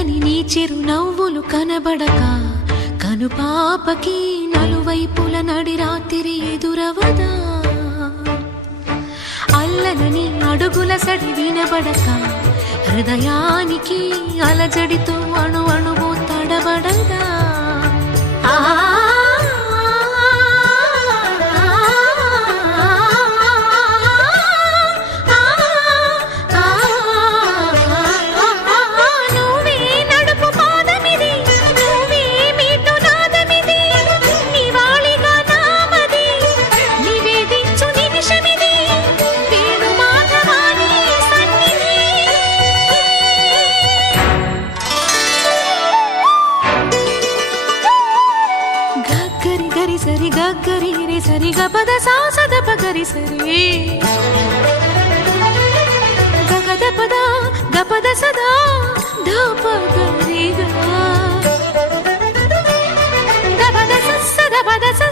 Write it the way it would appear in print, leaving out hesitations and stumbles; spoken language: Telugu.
చల్లని నీ చిరు నవ్వులు కనబడక కనుపాపకి నలువైపుల నడి రాత్రి ఎదురవదా అల్లలని అడుగుల సడి వినబడక హృదయానికి అలజడితో అణు అణువు తడబడదా సరి గగ్గరి రే సరి గపద సాసద పగరి సరి గగద పద గపద సదా ధప గరి గా గపద సద పద స